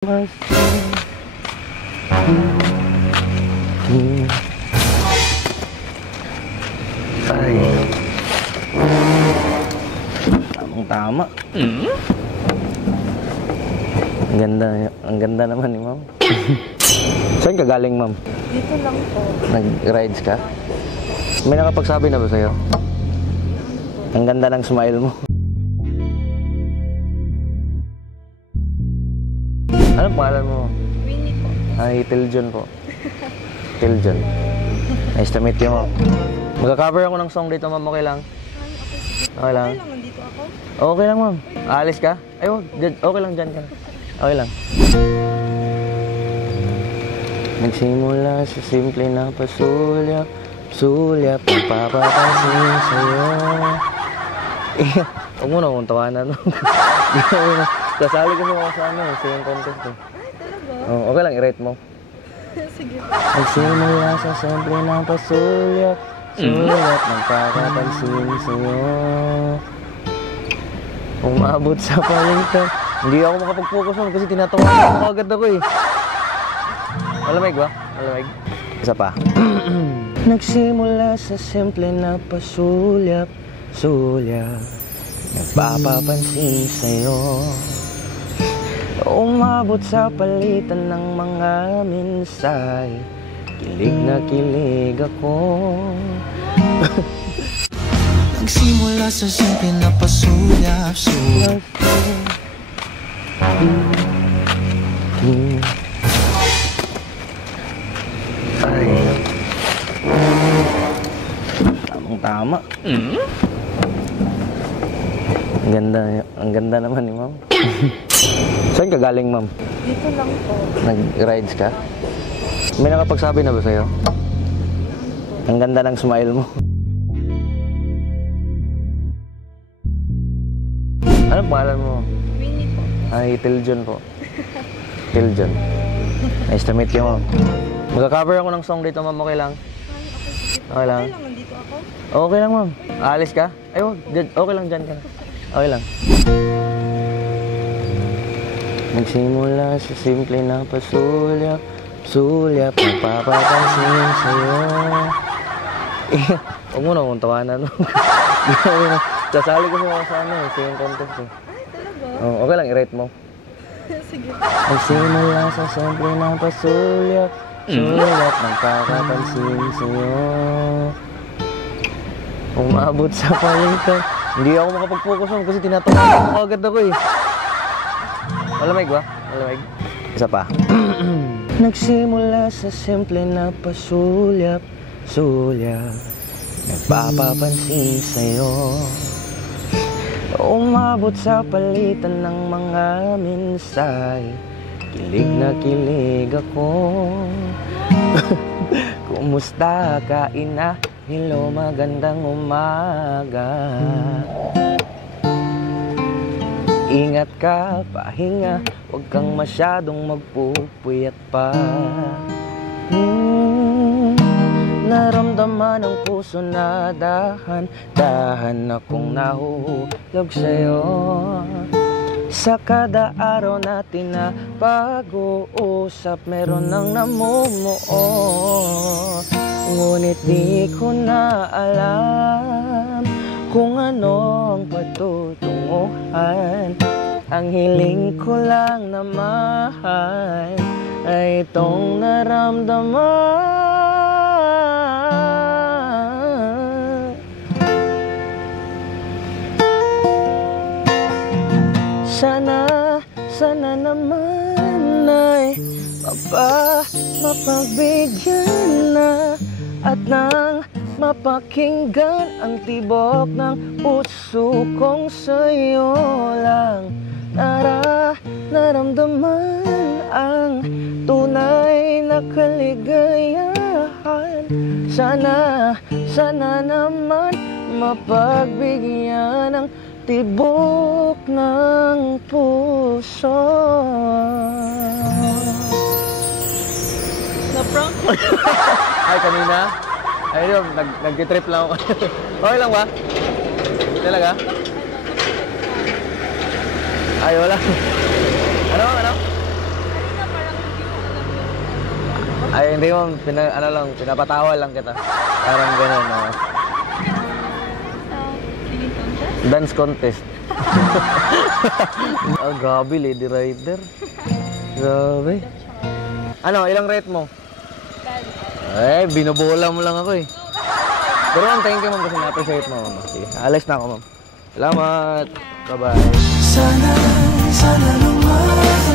Ay. Tamang-tama. Ang ganda naman ni ma'am. Saan ka galing, ma'am? Dito lang po. Nag-rides ka? May nakapagsabi na ba sa'yo? Ang ganda ng smile mo. Anong pangalan mo? Winnie po. Ay, Tiljon po. Tiljon. Nice to meet you, ma'am. Magka-cover ako ng song dito, ma'am. Okay lang? Okay lang? Okay lang, nandito ako. Okay lang, ma'am. Aalis ka? Ay, wag. Okay lang, dyan ka. Okay lang. Nagsimula sa simple na pasulyap, sulyap, nagpapapansin sa'yo. Huwag mo na akong tawanan. Kasali kasi ako sa singing contest eh. Ay, talaga? Oh, okay lang, i-rate mo. Sige po. Nagsimula sa simple na pasulyap, sulyap, nagpapapansin sa'yo. Umabot sa palitan. Hindi ako makapag-focus nun kasi tinatawanan ko agad ako eh. Malamig ba? Malamig? Isa pa. Nagsimula sa simple na pasulyap, sulyap, nagpapapansin sa'yo. Umabot sa palitan ng mga minsay, kilig na kilig ako. Nagsimula sa simple na pasulyap, sulyap. Ay. Tamang-tama. Ang ganda naman ni ma'am. Saan ka galing, ma'am? Dito lang po. Nag-rides ka? May nakapagsabi na ba sa'yo? Ang ganda ng smile mo. Anong pangalan mo? Winnie po. Ay, Tiljon po. Tiljon. Nice to meet you, ma'am. Magka-cover ako ng song dito, ma'am. Okay lang? Okay lang? Okay lang, nandito ako. Okay lang, ma'am. Aalis ka? Ay, wag. Okay lang, dyan ka. Okay lang. Nagsimula sa simple na pasulyap, sulyap, nagpapapansin sa'yo. Huwag mo na akong tawanan. Kasali ko sa singing contest eh. Ay, talaga? Oh, okay lang, i-rate mo. Sige po. Nagsimula sa simple na pasulyap, sulyap, nagpapapansin sa'yo. Umabot sa palitan. Hindi ako makapag-focus nun kasi tinatawanan ko agad ako eh. Malamig ba? Malamig? Isa pa. Nagsimula sa simple na pasulyap, sulyap, nagpapapansin sa'yo. Umabot sa palitan ng mga minsay, kilig na kilig ako. Kumusta ka, ina? Hello, magandang umaga. Ingat ka, pahinga, huwag kang masyadong magpupuyat pa. Naramdaman ng puso na dahan akong nahuhulog sa'yo. Sa kada araw natin na pag-uusap, meron nang namumuo. Ngunit di ko na alam kung ano ang patutunguhan. Ang hiling ko lang naman ay itong naramdaman. Sana naman ay mapagbigyan na at nang mapakinggan ang tibok ng puso kong sa'yo lang naramdaman ang tunay na kaligayahan. Sana naman mapagbigyan ng tibok ng puso. Na-prank ko. Ay, kanina? Ay, yun, nag-trip lang ako. Okay lang ba? Talaga? Ay, wala. Ano? Ay, hindi mo, pinapatawa lang kita. Parang gano'n, no? Singing contest? Dance contest. Oh, grabe, Lady Rider. Grabe. Ano, ilang rate mo? Eh, binubola mo lang ako eh. Pero ma'am, thank you ma'am kasi na-appreciate mo ma'am. Sige, alis na ako ma'am. Salamat. Bye-bye. Sana lumabas